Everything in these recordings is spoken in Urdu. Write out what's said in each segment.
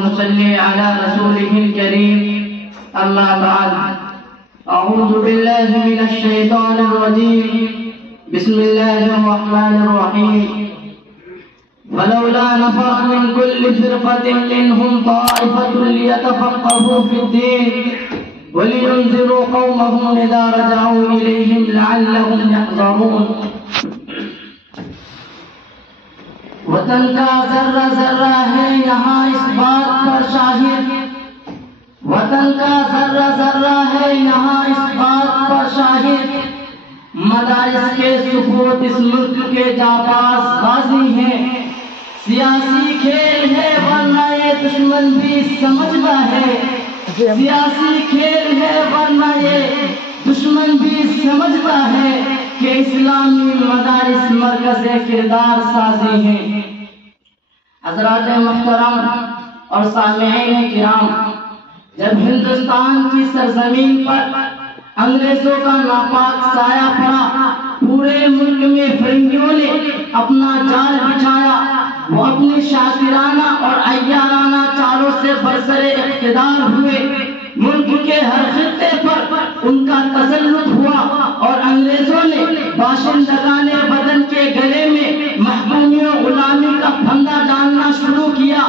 نصلي على رسوله الكريم. أما بعد، أعوذ بالله من الشيطان الرجيم. بسم الله الرحمن الرحيم. فلولا نفر من كل فرقة منهم طائفة ليتفقهوا في الدين ولينذروا قومهم إذا رجعوا إليهم لعلهم يحذرون. وطن کا ذرہ ذرہ ہے یہاں اس بات پر شاہد، وطن کا ذرہ ذرہ ہے یہاں اس بات پر شاہد، مدارس کے سپوت اس ملک کے جانباز غازی ہیں. سیاسی کھیل ہے ورنہ یہ دشمن بھی سمجھتا ہے، سیاسی کھیل ہے ورنہ یہ دشمن بھی سمجھتا ہے کہ اسلامی مدارس مرکز کردار سازی ہیں. حضرات محترم اور سامعین کرام، جب ہندوستان کی سرزمین پر انگریزوں کا ناپاک سایہ پڑا، پورے ملک میں فرنگیوں نے اپنا جال بچھایا. وہ اپنی شاطرانہ اور عیارانہ چالوں سے برسر اقتدار ہوئے. ملک کے ہر خطے پر ان کا تسلط ہوا اور انگریزوں نے باشندگان بدن کے گلے میں محکومی و غلامی کا پھندا ڈالنا شروع کیا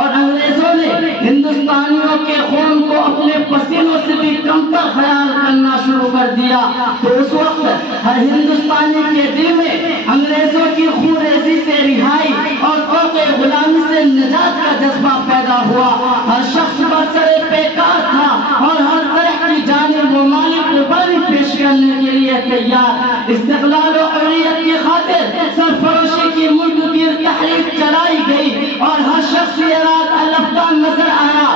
اور انگریزوں نے ہندوستانیوں کے خون کو اپنے پسینوں سے بھی کمتر خیال کرنا شروع کر دیا. تو اس وقت ہر ہندوستانی کے دل میں انگریزوں کی خونریزی سے رہائی اور فوق غلامی سے نجات کا جذبہ پیدا ہوا. ہر شخص برسر پیکار تھا اور ہر طرح کی جانب و مال قربانی پیش کرنے کے لیے تیار. استقلال و حریت کی خاطر سرفروشی کی ملک کی تحریک چلائی گئی اور ہر شخص یہ رات الفتا نظر آیا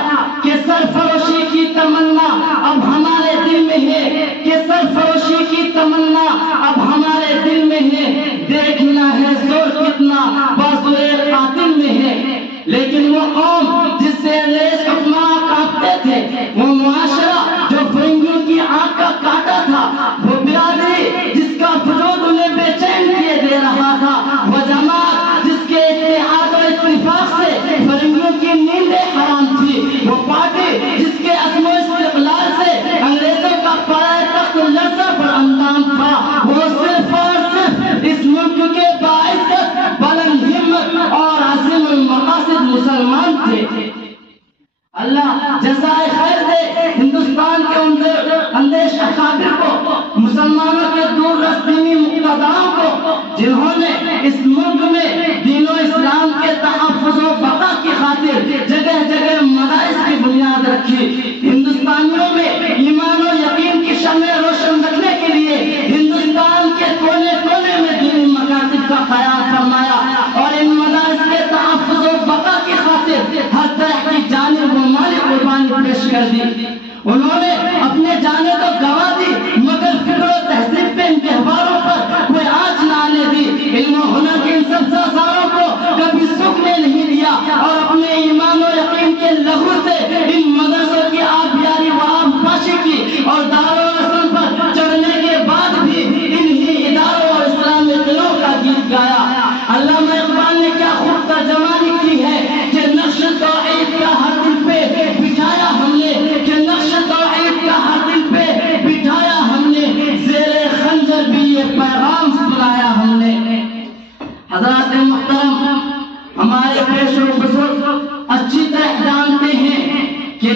کہ سرفروشی کی تمنا اب ہمارے دل میں ہے، کہ سرفروشی کی تمنا اب ہمارے دل میں ہے. دیکھنا ہے زور کتنا بازوئے قاتل میں ہے. لیکن وہ قوم جس سے انگریز حکمراں کانپتے تھے، وہ معاشرہ جو فرنگیوں کی آنکھ کا کاٹا تھا، وہ برادری جس کا وجود انہیں بے چین کیے دے رہا تھا، وہ جماعت جس کے اتحاد و اتفاق سے فرنگیوں کی نیندیں حرام تھی، وہ پارٹی جس کے عزم و استقلال سے انگریزوں کا پایہ تخت لرزہ پر اندام تھا، وہ صرف اور صرف اس ملک کے باعزت، بلند ہمت اور عظیم المقاصد مسلمان تھے. اللہ جزائے خیر دے ہندوستان کے اندیش اکابر کو، مسلمانوں کے دور رس دینی مقتداؤں کو، جنہوں نے اس ملک میں دین و اسلام کے تحفظ و بقا کی خاطر جگہ جگہ مدارس کی بنیاد رکھی. ہندوستانیوں میں ایمان و یقین کی شمع روشن رکھنے کے لیے ہندوستان کے کونے کونے میں دینی مکاتب کا قیام فرمایا اور ان مدارس کے تحفظ و بقا کی خاطر ہر طرح کی جانب و مالی قربانی پیش کر دی. انہوں نے اپنے جانے تو گوا دی، مگر فکر و تہذیب پہ ان تہواروں پر کوئی آنچ نہ آنے دی. علم و ہنر کے ان سب سازاروں کو کبھی سکنے نہیں دیا اور اپنے ایمان و یقین کے لہو سے ان مدرسوں کی آبیاری و آبپاشی کی اور دارالعلوم پر چڑھنے کے بعد بھی انہی اداروں اور اسلامی قلعوں کا گیت گایا. علامہ اقبال نے کیا خوب ترجمانی کی ہے کہ نقش توحید کا ہر دل پہ بٹھایا ہم نے، کہ نقش توحید کا ہر دل پہ بٹھایا ہم نے، زیر خنجر بھی یہ پیغام سنایا ہم نے. حضرات محترم، ہمارے پیش و بزرگ اچھی طرح جانتے ہیں کہ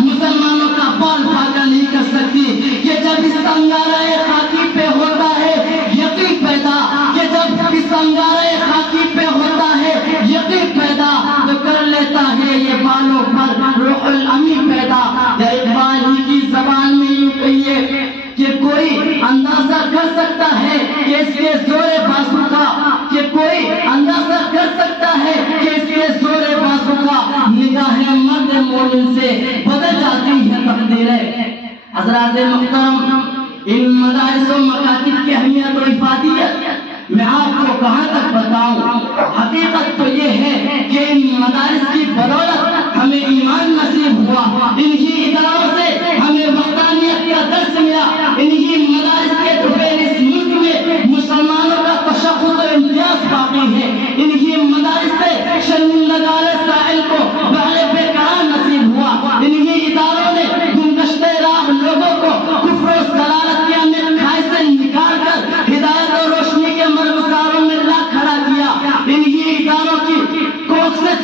مسلمانوں کا بال بھاگا نہیں کر سکتی، کہ جب اس انگارہ خاکی پہ ہوتا ہے یقین پیدا، کہ جب اس انگارہ خاکی پہ ہوتا ہے یقین پیدا، تو کر لیتا ہے یہ بالوں پر روح الامی پیدا. یا اقبال ہی کی زبان میں یوں کہیے کہ کوئی اندازہ کر سکتا ہے کہ اس کے زور بازو کا، کہ کوئی اندازہ کر سکتا ہے کہ اس کے زور بازو کا نگاہ مرد مومن سے بدل جاتی ہے تقدیریں. حضرات محترم، ان مدارس و مکاتب کی اہمیت و افادیت میں آپ کو کہاں تک بتاؤں. حقیقت تو یہ ہے کہ ان مدارس کی بدولت ہمیں ایمان نصیب ہوا، انہی اداروں سے ہمیں وحدانیت کا درس ملا، انہی مدارس کے دوپہر اس ملک میں مسلمانوں کا تشخص و امتیاز باقی ہے، انہی مدارس سے شرمندگان ساحل کو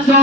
100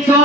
100